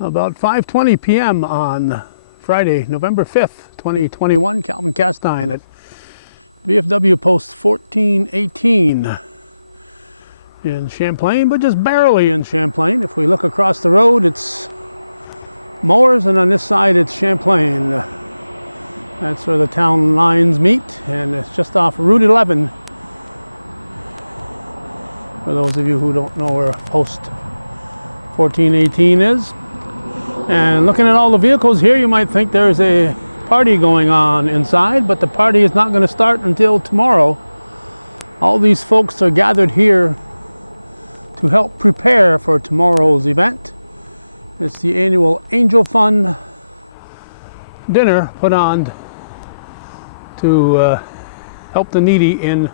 About 5:20 p.m. on Friday, November 5th, 2021. Calvin Castine at 18 in Champlain, but just barely in Champlain. Dinner put on to help the needy in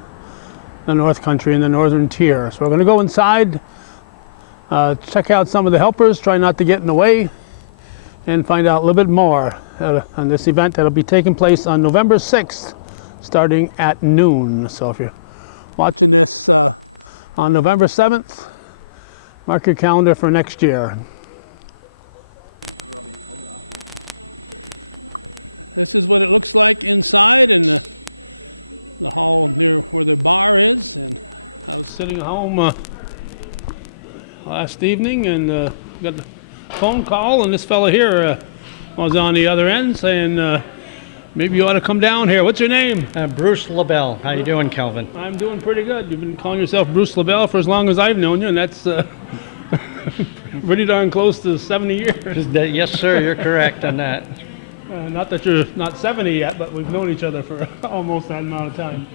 the North Country, in the northern tier. So we're going to go inside, check out some of the helpers, try not to get in the way, and find out a little bit more on this event that'll be taking place on November 6th, starting at noon. So if you're watching this on November 7th, mark your calendar for next year. Sitting at home last evening and got a phone call, and this fella here was on the other end saying maybe you ought to come down here. What's your name? Bruce LaBelle. How you doing, Calvin? I'm doing pretty good. You've been calling yourself Bruce LaBelle for as long as I've known you, and that's pretty darn close to 70 years. Yes, sir. You're correct on that. Not that you're not 70 yet, but we've known each other for almost that amount of time.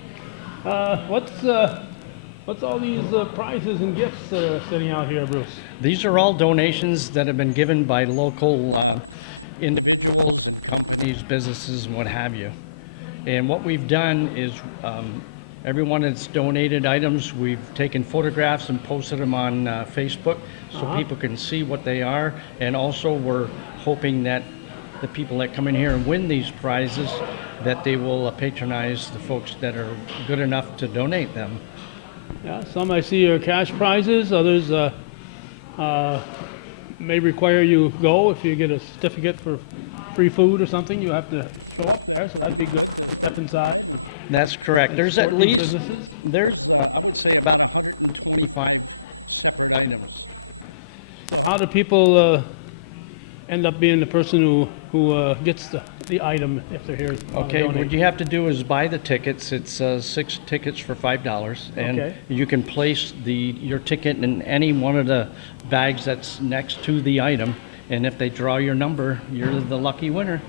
What's all these prizes and gifts that are sitting out here, Bruce? These are all donations that have been given by local individual companies, businesses, and what have you. And what we've done is everyone that's donated items, we've taken photographs and posted them on Facebook so people can see what they are. And also we're hoping that the people that come in here and win these prizes, that they will patronize the folks that are good enough to donate them. Yeah, some I see are cash prizes, others may require you go. If you get a certificate for free food or something, you have to go up there, so that'd be good to step inside. That's correct. There's at least, businesses. there's, I would say about 25 items. How do people end up being the person who gets the item if they're here? Okay, what you have to do is buy the tickets. It's 6 tickets for $5, and Okay. you can place your ticket in any one of the bags that's next to the item, and if they draw your number, you're the lucky winner.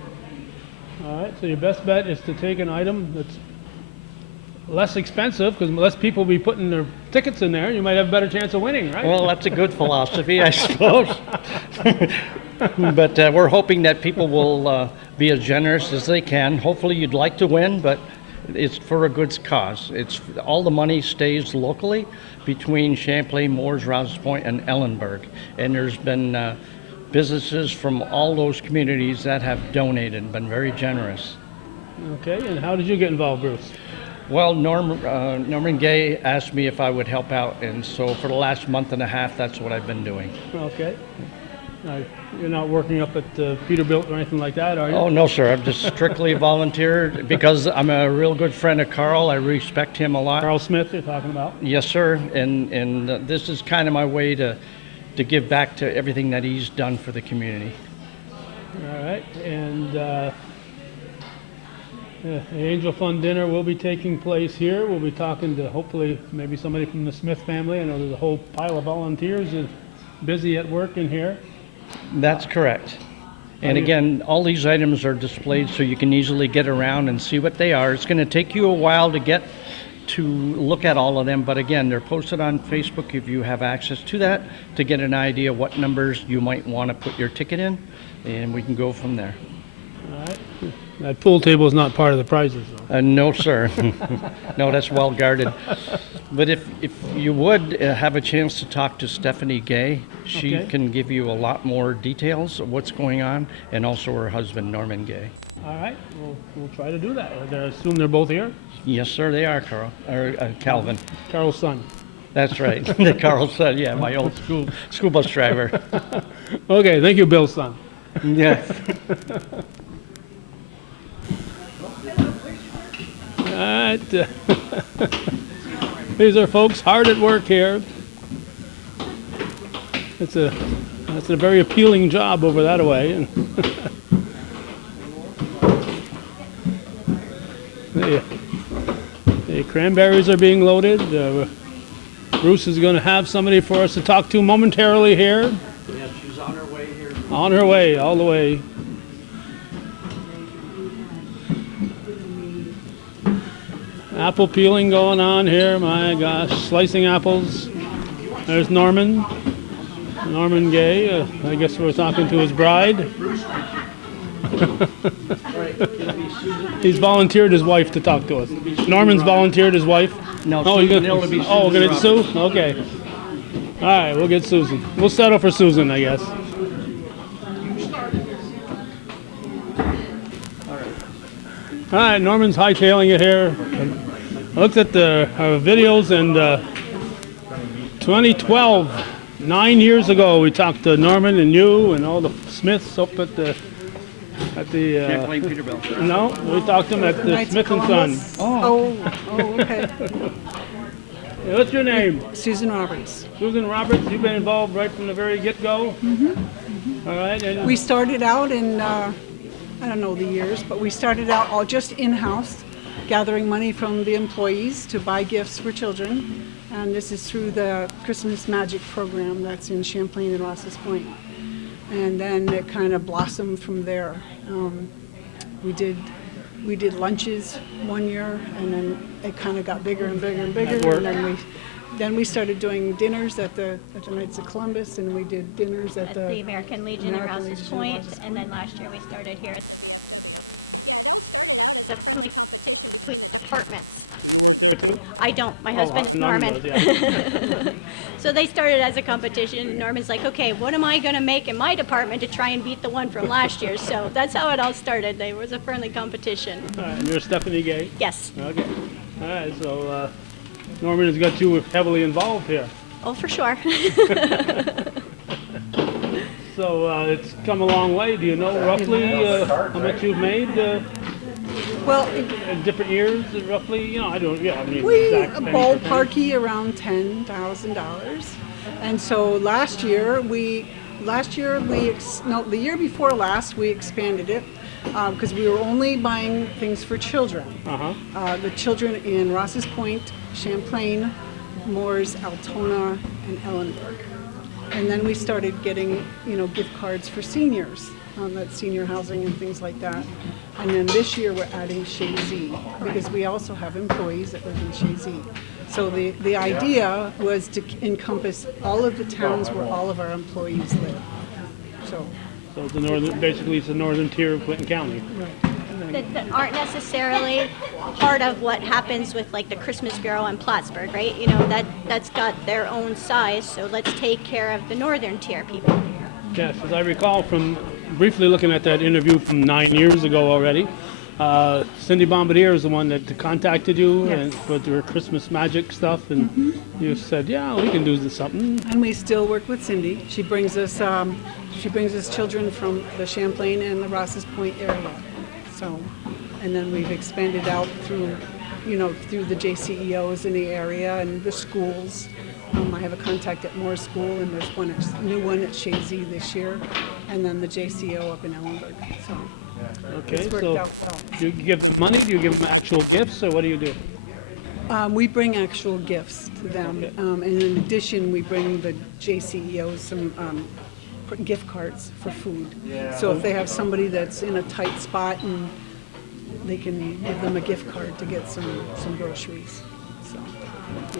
All right, so your best bet is to take an item that's less expensive, because less people will be putting their tickets in there. You might have a better chance of winning, right? Well, that's a good philosophy, I suppose. But we're hoping that people will be as generous as they can. Hopefully you'd like to win, but it's for a good cause. It's all the money stays locally between Champlain, Moores, Rouse's Point, and Ellenburg. And there's been businesses from all those communities that have donated, been very generous. Okay, and how did you get involved, Bruce? Well, Norman Gay asked me if I would help out, and so for the last month and a half, that's what I've been doing. Okay. You're not working up at Peterbilt or anything like that, are you? Oh, no, sir. I'm just strictly a volunteer because I'm a real good friend of Carl. I respect him a lot. Carl Smith you're talking about? Yes, sir. And this is kind of my way to give back to everything that he's done for the community. All right, and the Angel Fund dinner will be taking place here. We'll be talking to hopefully maybe somebody from the Smith family. I know there's a whole pile of volunteers is busy at work in here. That's correct. And again, all these items are displayed so you can easily get around and see what they are. It's going to take you a while to get to look at all of them, but again, they're posted on Facebook if you have access to that, to get an idea what numbers you might want to put your ticket in, and we can go from there. All right. That pool table is not part of the prizes, though. No, sir. No, that's well guarded. But if you would have a chance to talk to Stephanie Gay, she can give you a lot more details of what's going on, and also her husband, Norman Gay. All right, we'll try to do that. I assume they're both here? Yes, sir, they are, Carl, or Calvin. Carl's son. That's right. Carl said, yeah, my old school bus driver. Okay, thank you, Bill's son. Yeah. All right. These are folks hard at work here. That's a very appealing job over that way. And the cranberries are being loaded. Bruce is going to have somebody for us to talk to momentarily here. Yeah, she's on her way here. On her way, all the way. Apple peeling going on here, my gosh, slicing apples. There's Norman Gay. I guess we're talking to his bride. He's volunteered his wife to talk to us. Norman's volunteered his wife. No, Oh, Susan, you're it'll be gonna, Susan gonna Roberts. Sue? Okay. All right, we'll get Susan. We'll settle for Susan, I guess. All right, Norman's hightailing it here. I looked at the videos, and 2012, 9 years ago, we talked to Norman and you and all the Smiths up at the Can't blame Peterbilt. no, we talked to them at the Knights of Smith and Son. Columbus. Oh, okay. Hey, what's your name? Susan Roberts. Susan Roberts. You've been involved right from the very get-go. All right, and We started out in, I don't know the years, but we started out all just in-house, gathering money from the employees to buy gifts for children. And this is through the Christmas Magic program that's in Champlain and Rosses Point. And then it kind of blossomed from there. We did lunches one year, and then it kind of got bigger and bigger and bigger. That And then we started doing dinners at the Knights of Columbus, and we did dinners at At the the American Legion in American Rouse's Legion in Point, Rouse's and then last year we started here at the police department. I don't, my husband, Norman. does, yeah. So they started as a competition, and Norman's like, okay, what am I gonna make in my department to try and beat the one from last year? So that's how it all started. There was a friendly competition. All right, and you're Stephanie Gay. Yes. Okay. All right, so Norman has got you heavily involved here. Oh, for sure. So it's come a long way. Do you know roughly how much you've made well, in different years? Roughly, you know, I don't. Yeah, I mean, we exact penny for penny. ballparky around $10,000, and so the year before last we expanded it because we were only buying things for children. The children in Rosses Point, Champlain, Moores, Altona, and Ellenburg. And then we started getting, gift cards for seniors, that senior housing and things like that. And then this year we're adding Shazy because we also have employees that live in Shazy. So the idea was to encompass all of the towns where all of our employees live. So it's basically it's the northern tier of Clinton County. That aren't necessarily part of what happens with like the Christmas Bureau in Plattsburgh, right? That's got their own size, so let's take care of the northern tier people. Yes, as I recall from briefly looking at that interview from 9 years ago already, Cindy Bombardier is the one that contacted you and with your Christmas magic stuff, and you said, yeah, we can do something. And we still work with Cindy. She brings us children from the Champlain and the Rosses Point area. So, and then we've expanded out through the JCEOs in the area and the schools. I have a contact at Moore School, and there's a new one at Shazy this year, and then the JCO up in Ellenburg. So Okay, it's worked so out well. do you give them money? Do you give them actual gifts, or what do you do? We bring actual gifts to them, and in addition, we bring the JCEOs some gift cards for food. So if they have somebody that's in a tight spot, and they can give them a gift card to get some groceries. So.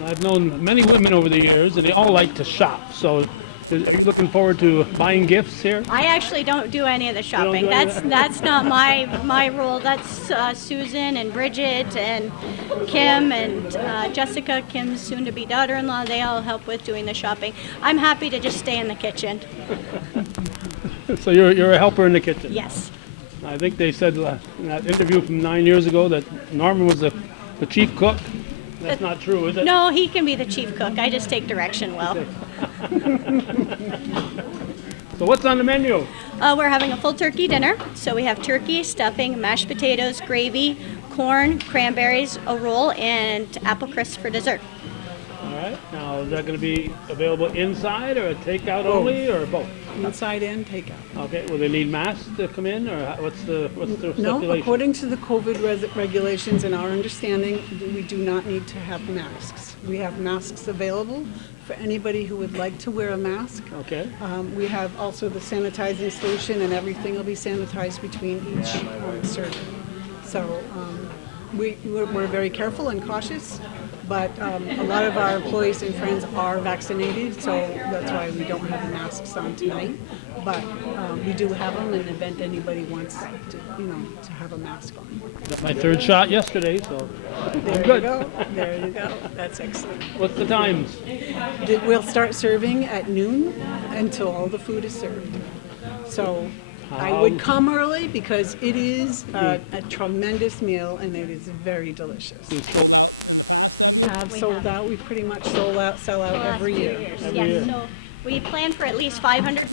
I've known many women over the years, and they all like to shop. So are you looking forward to buying gifts here? I actually don't do any of the shopping. do any of That's not my role. That's Susan and Bridget and Kim and Jessica, Kim's soon-to-be daughter-in-law. They all help with doing the shopping. I'm happy to just stay in the kitchen. So you're a helper in the kitchen? Yes. I think they said in that interview from 9 years ago that Norman was the chief cook, That's not true, is it? No, he can be the chief cook. I just take direction well. So what's on the menu? We're having a full turkey dinner. So we have turkey, stuffing, mashed potatoes, gravy, corn, cranberries, a roll, and apple crisp for dessert. All right. Now, is that going to be available inside or a takeout only, or both? Inside and takeout. Okay. Will they need masks to come in, or what's the No, stipulation? according to the COVID regulations and our understanding, we do not need to have masks. We have masks available for anybody who would like to wear a mask. Okay. We have also the sanitizing station, and everything will be sanitized between each serving. So we're very careful and cautious, but a lot of our employees and friends are vaccinated, so that's why we don't have the masks on tonight. But we do have them in the event anybody wants to have a mask on. Got my third shot yesterday, so There good. you go. There you go. That's excellent. What's the times? We'll start serving at noon until all the food is served. So I would come early because it is a tremendous meal and it is very delicious. Have sold out. We pretty much sell out every year. Yes, so we plan for at least 500,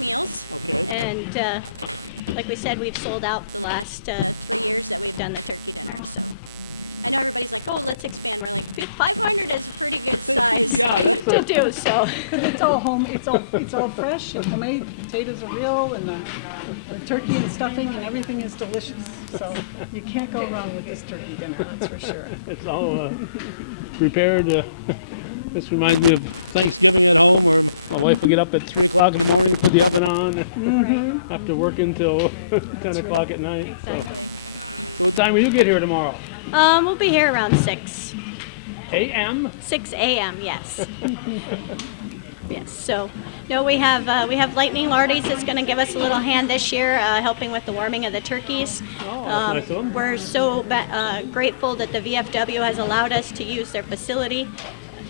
and like we said, we've sold out last done the. Oh, let's expand 500 to do so. It's all home. It's all fresh. And homemade potatoes are real, and the turkey and stuffing and everything is delicious. So you can't go wrong with this turkey dinner. That's for sure. It's all prepared. This reminds me of Thanksgiving. My wife will get up at 3 o'clock in the morning, put the oven on, after working till 10 o'clock at night. So. What time will you get here tomorrow? We'll be here around 6 a.m.? 6 a.m. Yes. Yes. So, no, we have Lightning Lardies that's going to give us a little hand this year, helping with the warming of the turkeys. Oh, that's nice of them. We're so grateful that the VFW has allowed us to use their facility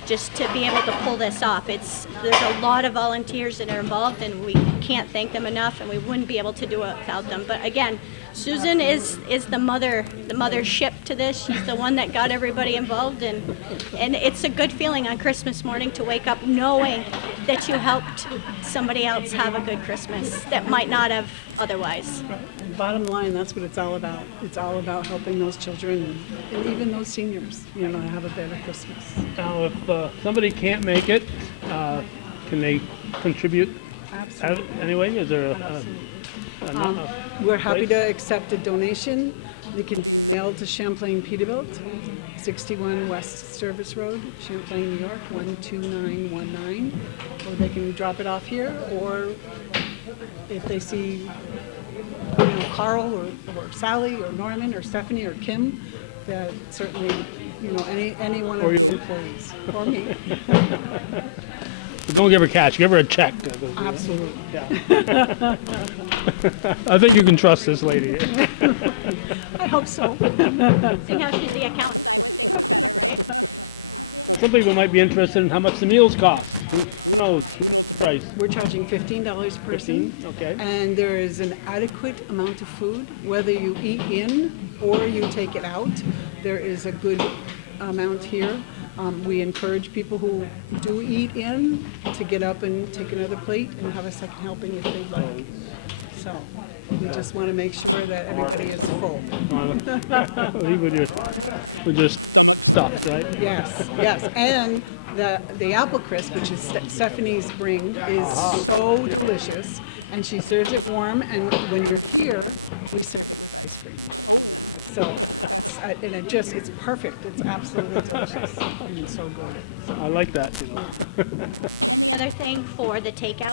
just to be able to pull this off. There's a lot of volunteers that are involved, and we can't thank them enough, and we wouldn't be able to do it without them. But again, Susan is the mothership to this. She's the one that got everybody involved, and it's a good feeling on Christmas morning to wake up knowing that you helped somebody else have a good Christmas that might not have otherwise. Bottom line, that's what it's all about. It's all about helping those children and even those seniors, have a better Christmas. Now, if somebody can't make it, can they contribute? Absolutely. Anyway, is there We're happy place? to accept a donation. They can mail to Champlain Peterbilt, 61 West Service Road, Champlain, New York, 12919. Or they can drop it off here, or if they see Carl or Sally or Norman or Stephanie or Kim, that certainly, any one of the employees, or me. Don't give her cash, give her a check. Absolutely. Yeah. I think you can trust this lady. I hope so. See how she's the accountant. Some people might be interested in how much the meals cost. Who knows? Price. We're charging $15 per person. 15, okay. And there is an adequate amount of food, whether you eat in or you take it out. There is a good amount here. We encourage people who do eat in to get up and take another plate and have a second helping if they'd like. So we just want to make sure that everybody is full. Leave with your stuff, right? Yes. And the apple crisp, which is Stephanie's bring, is so delicious. And she serves it warm, and when you're here, we serve ice cream. So, and it's perfect. It's absolutely delicious and it's so good. I like that. Another thing for the takeouts,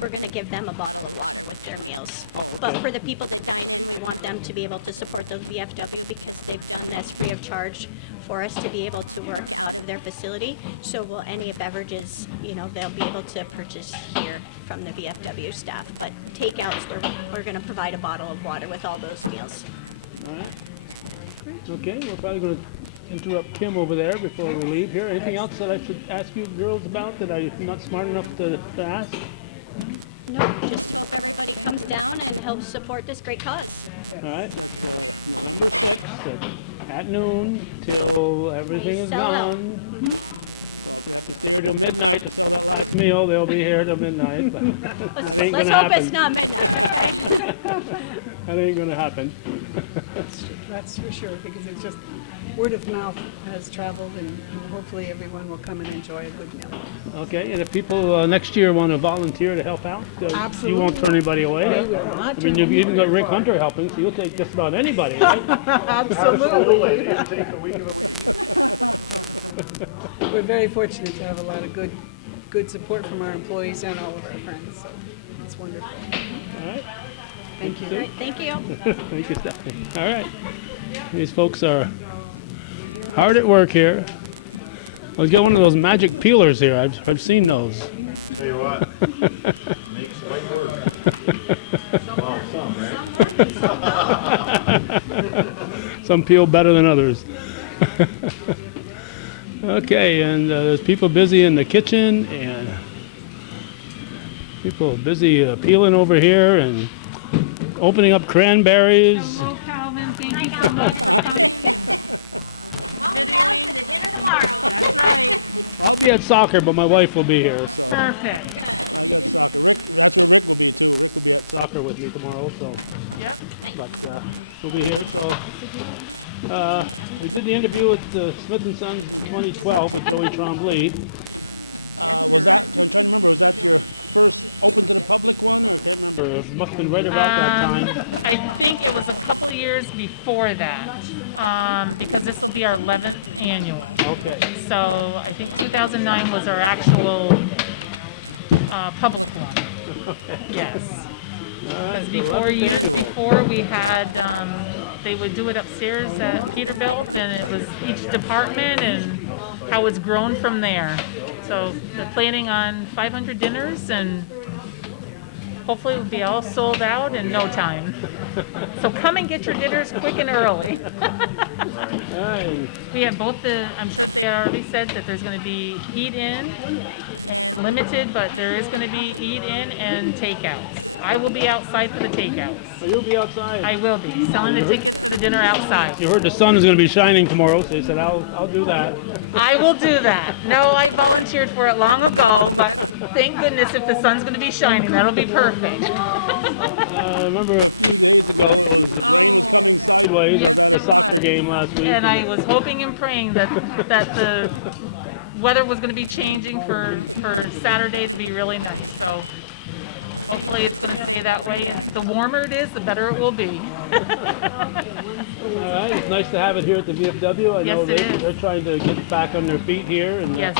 we're going to give them a bottle of water with their meals. But for the people that we want them to be able to support those VFW because they've done this free of charge for us to be able to work out of their facility. So will any beverages, they'll be able to purchase here from the VFW staff. But takeouts, we're going to provide a bottle of water with all those meals. All right. Okay, we're probably going to interrupt Kim over there before we leave here. Anything else that I should ask you girls about that I'm not smart enough to ask? No, just comes down and helps support this great cause. All right. Good. at noon till everything is sell out. gone. Here till midnight, the last meal, they'll be here till midnight. But Let's, ain't let's gonna hope happen. it's not midnight. That ain't gonna happen. That's for sure, because it's just word of mouth has traveled, and hopefully everyone will come and enjoy a good meal. Okay, and if people next year want to volunteer to help out, you won't turn anybody away. We will not I mean, turn you've even got Rick Hunter helping, so you'll take just about anybody, right? Absolutely. We're very fortunate to have a lot of good support from our employees and all of our friends, so it's wonderful. All right. Thank you. All right, thank you. Thank you, Stephanie. All right. These folks are hard at work here. Let's get one of those magic peelers here. I've seen those. Tell you what, makes light work. Well, some, right? Some peel better than others. Okay, and there's people busy in the kitchen and people busy peeling over here and opening up cranberries. Hello, Calvin. Thank you so much. I'll be at soccer, but my wife will be here. Perfect. Soccer with me tomorrow, so. Yep. But we'll be here. So we did the interview with Smith & Sons 2012 with Joey Trombley. Must have been right about that time. I think it was a couple of years before that, because this will be our 11th annual. Okay. So I think 2009 was our actual public one. Yes. Because years before we had, they would do it upstairs at Peterbilt, and it was each department and how it's grown from there. So they're planning on 500 dinners, and hopefully we'll be all sold out in no time. So come and get your dinners quick and early. Nice. We have both I'm sure they already said that there's going to be eat-in, limited, but there is going to be eat-in and takeouts. I will be outside for the takeouts. So you'll be outside. I will be selling the tickets for dinner outside. You heard the sun is going to be shining tomorrow, so you said, I'll do that. I will do that. No, I volunteered for it long ago, but thank goodness if the sun's going to be shining, that'll be perfect. I remember the soccer game last week. And I was hoping and praying that the weather was going to be changing for Saturday to be really nice. So hopefully it's going to stay that way. And the warmer it is, the better it will be. All right, it's nice to have it here at the VFW. I know Yes, it is. they're trying to get back on their feet here, and Yes.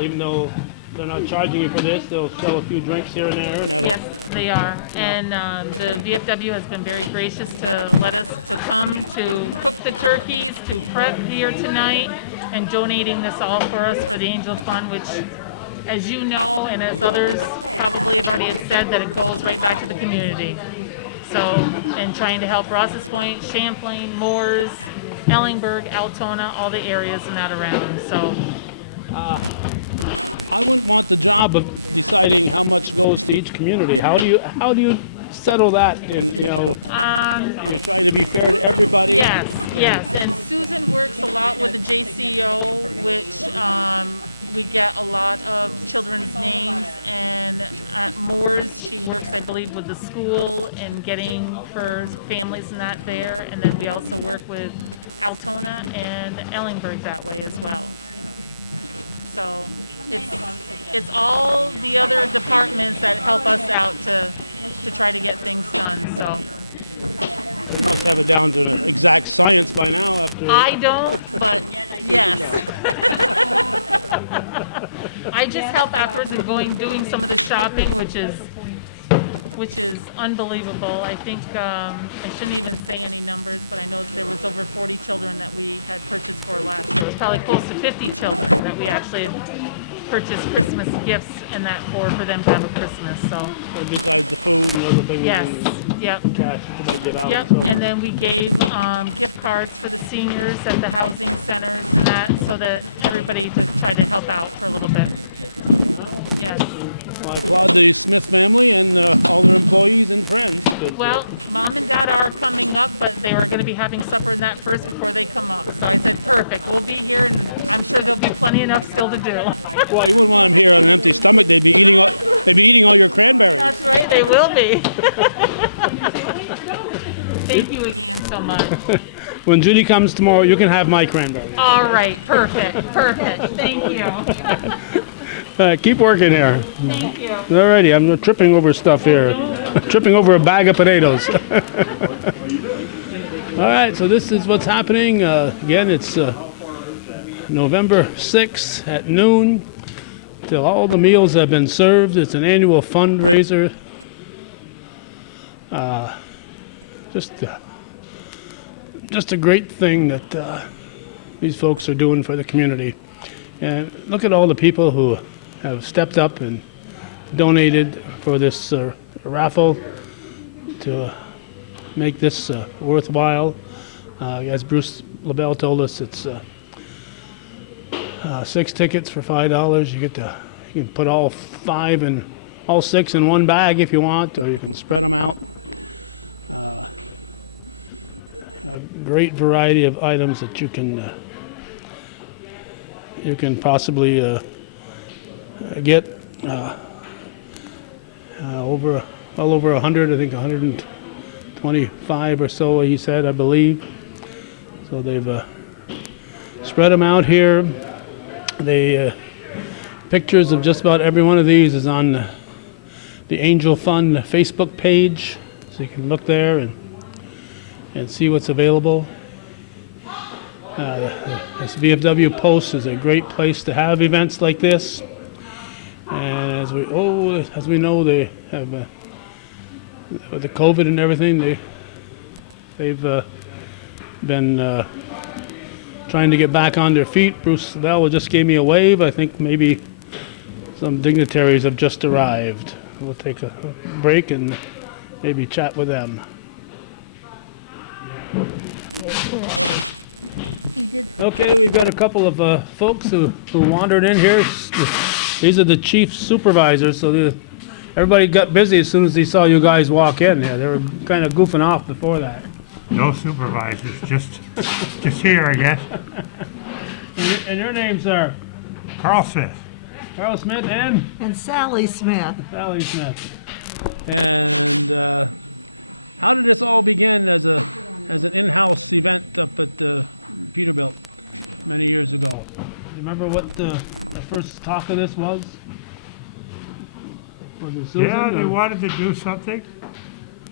Even though they're not charging you for this, they'll sell a few drinks here and there. Yes, they are. And the VFW has been very gracious to let us come to the turkeys, to prep here tonight, and donating this all for us for the Angel Fund, which, as you know, and as others already have said, that it goes right back to the community. So, and trying to help Ross's Point, Champlain, Moores, Ellingburg, Altona, all the areas in that around. So, But exposed to each community. How do you settle that? yes, and work with the school and getting for families and that there, and then we also work with Altona and Ellingburg that way as well. So I don't. I just help afterwards and doing some shopping, which is unbelievable. I think I shouldn't even say it. It was probably close to 50 children that we actually purchased Christmas gifts and that for them to have a Christmas. So Another thing yes, we yep. can cash to get out. Yep, So. and then we gave gift cards to the seniors at the housing center and that, so that everybody just tried to help out a little bit. Yes. Well, but they were going to be having some of that first before Perfect. There's plenty enough still to do. They will be. Thank you so much. When Judy comes tomorrow, you can have my cranberries. All right, perfect, perfect. Thank you. Keep working here. Thank you. Alrighty, I'm tripping over stuff here. Tripping over a bag of potatoes. Alright, so this is what's happening. Again, it's November 6th at noon. Till all the meals have been served. It's an annual fundraiser. Just a great thing that these folks are doing for the community. And look at all the people who have stepped up and donated for this raffle to make this worthwhile. As Bruce LaBelle told us, it's 6 tickets for $5. You can put all 6 in one bag if you want, or you can spread it out. A great variety of items that you can possibly get. Well over 100, I think 125 or so, he said, I believe. So they've spread them out here. Pictures of just about every one of these is on the Angel Fund Facebook page, so you can look there and see what's available. This VFW Post is a great place to have events like this. And as we know, they have with the COVID and everything, they've been trying to get back on their feet. Bruce LaBelle just gave me a wave. I think maybe some dignitaries have just arrived. We'll take a break and maybe chat with them. Okay, we've got a couple of folks who wandered in here. These are the chief supervisors, so everybody got busy as soon as they saw you guys walk in. Yeah, they were kind of goofing off before that. No supervisors, just here, I guess. And your names are? Carl Smith. Carl Smith and? And Sally Smith. Sally Smith. Remember what the first talk of this was? Was it Susan? Yeah, they or? wanted to do something,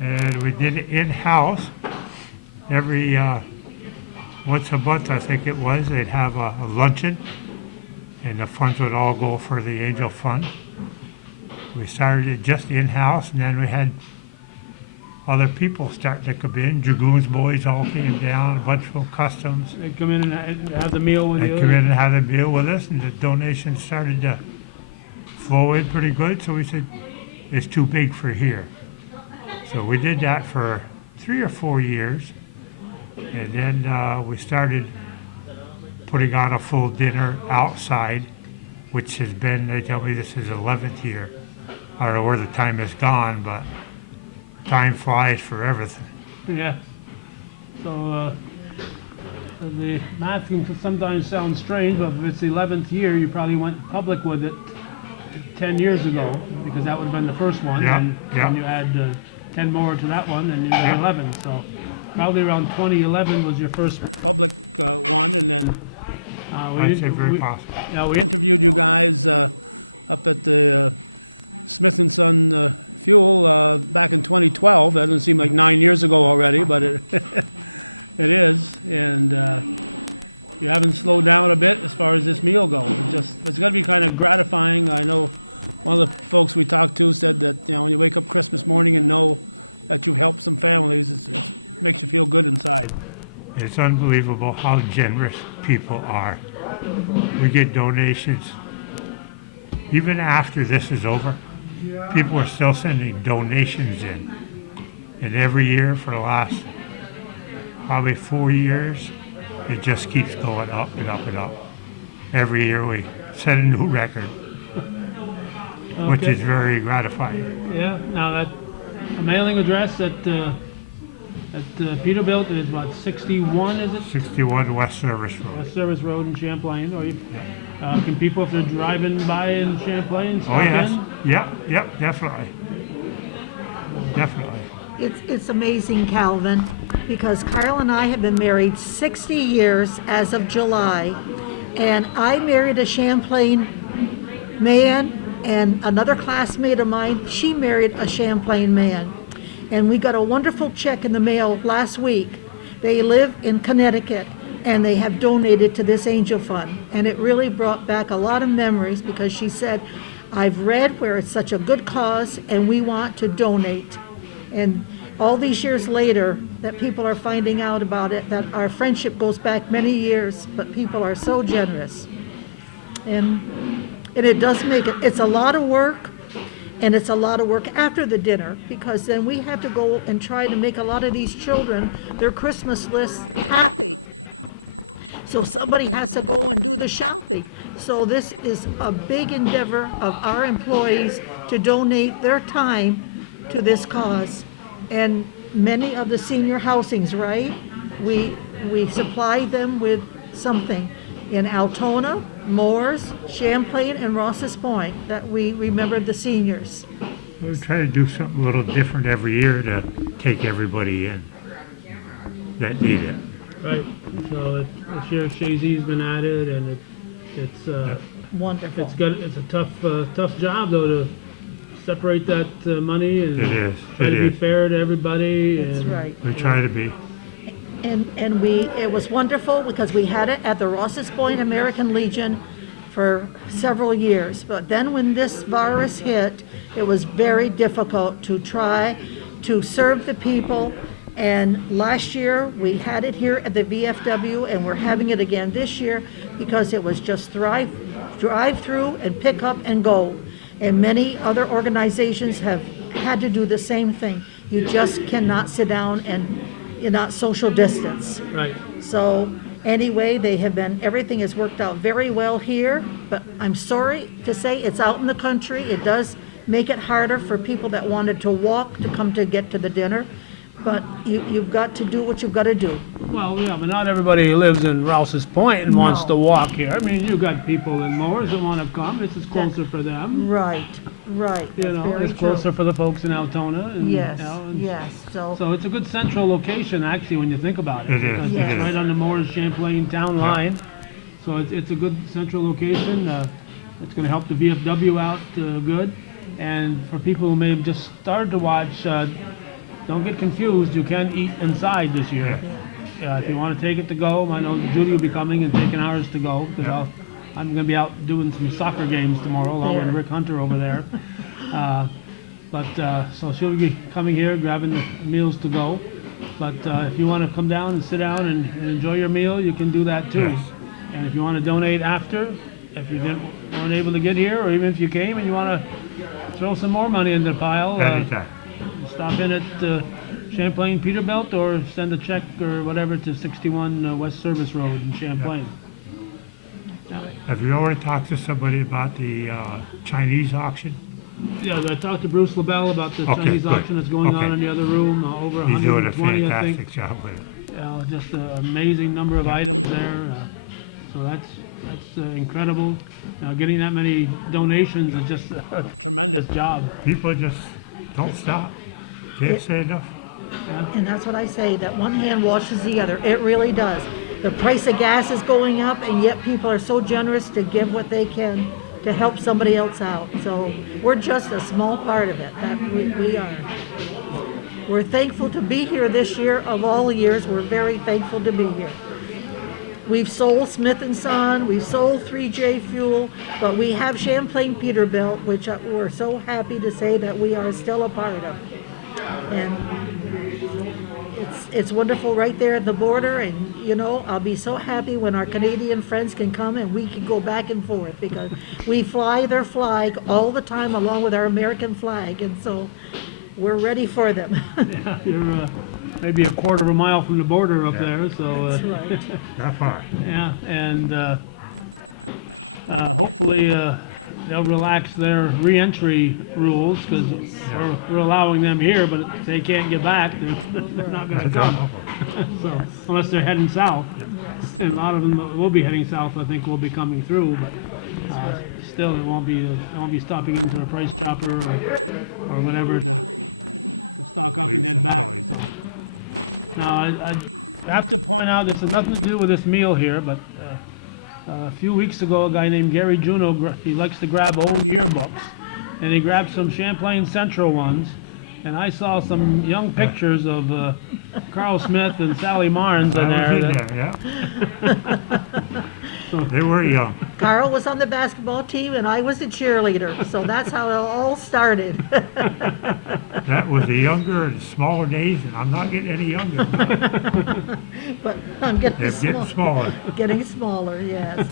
and we did it in-house. Every once a month, I think it was, they'd have a luncheon, and the funds would all go for the Angel Fund. We started it just in-house, and then we had other people starting to come in. Dragoons boys all came down, a bunch from Customs. They come in and have the meal with They you? come in and have a meal with us, and the donations started to flow in pretty good, so we said, it's too big for here. So we did that for 3 or 4 years, and then we started putting on a full dinner outside, which has been, they tell me this is 11th year. I don't know where the time has gone, but time flies for everything. Yeah. So the math can sometimes sound strange, but if it's the 11th year, you probably went public with it 10 years ago, because that would have been the first one. Yeah, And yeah. you add 10 more to that one, and you got 11. So probably around 2011 was your first. I'd say very possible. Yeah, we. It's unbelievable how generous people are. We get donations. Even after this is over, people are still sending donations in. And every year for the last probably 4 years, it just keeps going up and up and up. Every year we set a new record, which Okay. is very gratifying. Yeah. Now that a mailing address that at Peterbilt, it's about 61, is it? 61 West Service Road. West Service Road in Champlain, or can people, if they're driving by in Champlain, Oh, stop yes. in? Yep, definitely. Definitely. It's amazing, Calvin, because Carl and I have been married 60 years as of July, and I married a Champlain man, and another classmate of mine, she married a Champlain man. And we got a wonderful check in the mail last week. They live in Connecticut, and they have donated to this angel fund. And it really brought back a lot of memories, because she said, I've read where it's such a good cause, and we want to donate. And all these years later, that people are finding out about it, that our friendship goes back many years, but people are so generous. And it does make it, it's a lot of work, and it's a lot of work after the dinner, because then we have to go and try to make a lot of these children, their Christmas lists happen. So somebody has to go to the shopping. So this is a big endeavor of our employees to donate their time to this cause. And many of the senior housings, right? We supply them with something in Altona, Moores, Champlain, and Ross's Point, that we remember the seniors. We try to do something a little different every year to take everybody in that need it. Right, so this year Shazy's been at it, and it's Wonderful. it's a tough job though, to separate that money and It is, try it to be is. fair to everybody. That's and right. We try to be. And it was wonderful, because we had it at the Ross's Point American Legion for several years. But then when this virus hit, it was very difficult to try to serve the people. And last year, we had it here at the VFW, and we're having it again this year, because it was just drive through and pick up and go. And many other organizations have had to do the same thing. You just cannot sit down and you're not social distance. Right. So anyway, everything has worked out very well here, but I'm sorry to say it's out in the country. It does make it harder for people that wanted to walk to come to get to the dinner. But you've got to do what you've got to do. Well, yeah, but not everybody lives in Rouse's Point and wants No. to walk here. I mean, you've got people in Moores that want to come. This is closer for them. Right. You That's know, very it's true. closer for the folks in Altona. And, Yes, you know, and yes. So it's a good central location, actually, when you think about it. It is, Because it it's is. right on the Moores-Champlain town line. So it's a good central location. It's going to help the VFW out good. And for people who may have just started to watch, don't get confused. You can eat inside this year. If you want to take it to go, I know Judy will be coming and taking ours to go, because I'm going to be out doing some soccer games tomorrow along with There. Rick Hunter over there. So she'll be coming here, grabbing the meals to go. But if you want to come down and sit down and enjoy your meal, you can do that too. Yes. And if you want to donate after, if you weren't able to get here, or even if you came and you want to throw some more money in the pile, Anytime. stop in at Champlain Peterbilt, or send a check or whatever to 61 West Service Road in Champlain. Have you already talked to somebody about the Chinese auction? Yeah, I talked to Bruce LaBelle about the Okay, Chinese good. auction that's going on Okay. in the other room, over He's doing a 120, I think. fantastic job with it. Just an amazing number of items there. So that's incredible. Getting that many donations is just this job. People just don't stop. Can't say enough. And that's what I say, that one hand washes the other. It really does. The price of gas is going up, and yet people are so generous to give what they can to help somebody else out. So we're just a small part of it. That we are. We're thankful to be here this year. Of all years, we're very thankful to be here. We've sold Smith & Son, we've sold 3J Fuel, but we have Champlain Peterbilt, which we're so happy to say that we are still a part of. And it's wonderful right there at the border, and you know, I'll be so happy when our Canadian friends can come and we can go back and forth, because we fly their flag all the time along with our American flag, and so we're ready for them. You're maybe a quarter of a mile from the border up there, so That's right. Not far. yeah, and hopefully they'll relax their re-entry rules because we're allowing them here, but if they can't get back, they're not going to come. So unless they're heading south, and a lot of them will be heading south. I think will be coming through, but still, it won't be stopping into a price chopper or whatever. Now, I have to point out this has nothing to do with this meal here, but a few weeks ago, a guy named Gary Juno, he likes to grab old yearbooks, and he grabbed some Champlain Central ones, and I saw some young pictures of Carl Smith and Sally Marnes in I was there. in there, yeah. They were young. Carl was on the basketball team and I was a cheerleader, so that's how it all started. That was the younger and smaller days, and I'm not getting any younger. But I'm getting They're getting smaller. Getting smaller, yes.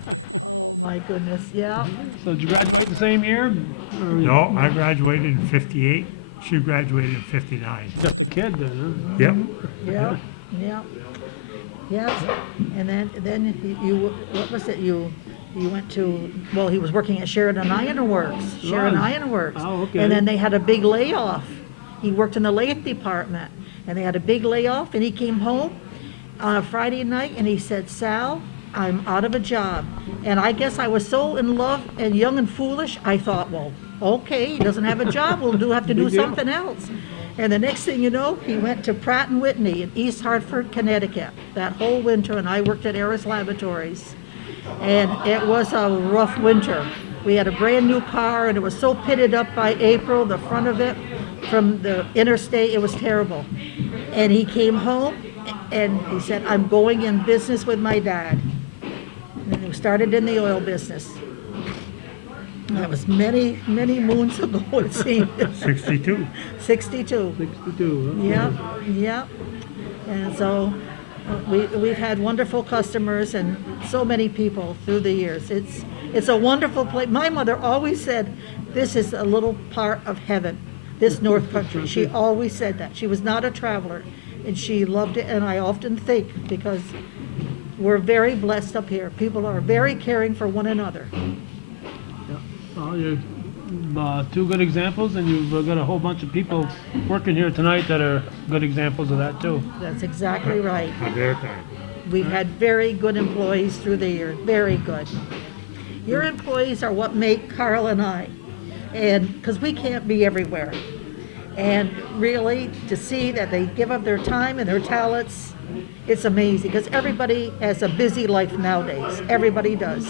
My goodness, yeah. So did you graduate the same year? Or No, I graduated in '58. She graduated in '59. just a kid then, Yep. Yeah, yeah, yes. And then you what was it? You went to, well, he was working at Sheridan Iron Works. Sheridan Right. Iron Works. Oh, okay. And then they had a big layoff. He worked in the lathe department, and they had a big layoff. And he came home on a Friday night, and he said, "Sal, I'm out of a job." And I guess I was so in love and young and foolish. I thought, well, okay, he doesn't have a job. We'll have to do Big deal. something else. And the next thing you know, he went to Pratt and Whitney in East Hartford, Connecticut, that whole winter, and I worked at Aris Laboratories. And it was a rough winter. We had a brand new car, and it was so pitted up by April, the front of it, from the interstate, it was terrible. And he came home, and he said, "I'm going in business with my dad." And he started in the oil business. That was many, many moons ago, it seemed. 62. 62. 62, huh? Yep, yep. And so we've had wonderful customers and so many people through the years. It's a wonderful place. My mother always said, this is a little part of heaven, this North Country. She always said that. She was not a traveler, and she loved it. And I often think, because we're very blessed up here. People are very caring for one another. Well, you're two good examples, and you've got a whole bunch of people working here tonight that are good examples of that too. That's exactly right. At their time. We've had very good employees through the years, very good. Your employees are what make Carl and I, and because we can't be everywhere. And really, to see that they give up their time and their talents, it's amazing, because everybody has a busy life nowadays. Everybody does.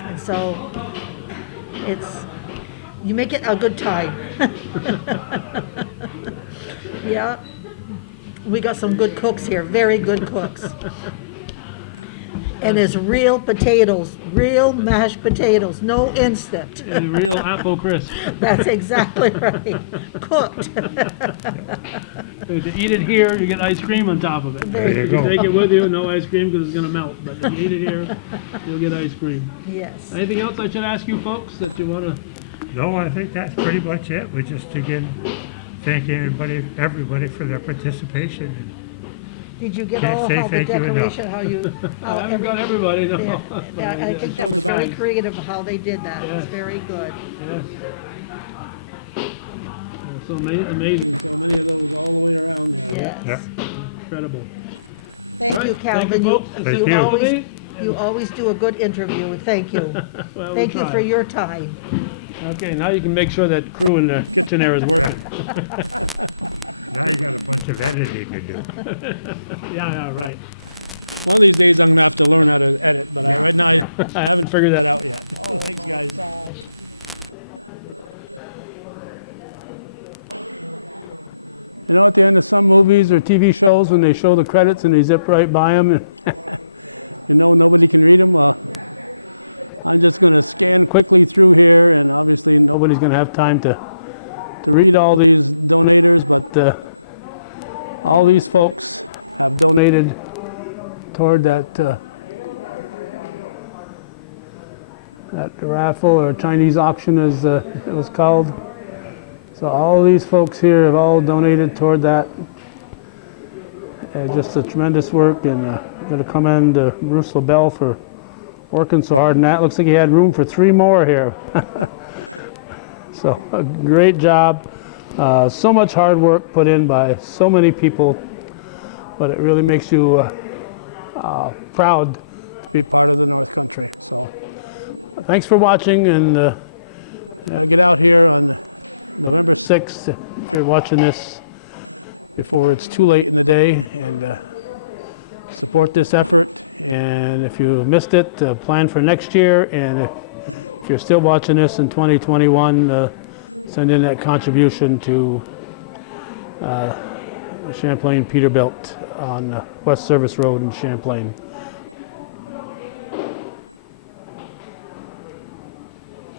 And so, you make it a good time. Yeah. We got some good cooks here, very good cooks. And there's real potatoes, real mashed potatoes, no instant. And real apple crisp. That's exactly right. Cooked. If you eat it here, you get ice cream on top of it. There you If you go. take it with you, no ice cream because it's going to melt. But if you eat it here, you'll get ice cream. Yes. Anything else I should ask you folks that you want to? No, I think that's pretty much it. We just, again, thank everybody for their participation. Did you get Can't all say how the thank you enough. decoration, how you? I haven't got everybody, no. Yeah, I think that's very creative how they did that. It's Yes. very good. Yes. So amazing, Yes. Yeah. incredible. Thank you, Thank Calvin. you, folks. Thank you. You always do a good interview. Thank you. Well, we Thank you try. for your time. Okay, now you can make sure that crew in the kitchen there is working. It's of editing to do. Yeah, right. I figured that. Movies or TV shows, when they show the credits and they zip right by them. Quick. Nobody's going to have time to read all these. But, all these folks donated toward that that raffle or Chinese auction, as it was called. So all these folks here have all donated toward that. Just a tremendous work, and I'm going to commend Bruce LaBelle for working so hard, and that looks like he had room for 3 more here. So a great job. So much hard work put in by so many people, but it really makes you proud to be part of the country. Thanks for watching, and get out here 6 if you're watching this before it's too late in the day, and support this effort. And if you missed it, plan for next year, and if you're still watching this in 2021, send in that contribution to Champlain Peterbilt on West Service Road in Champlain.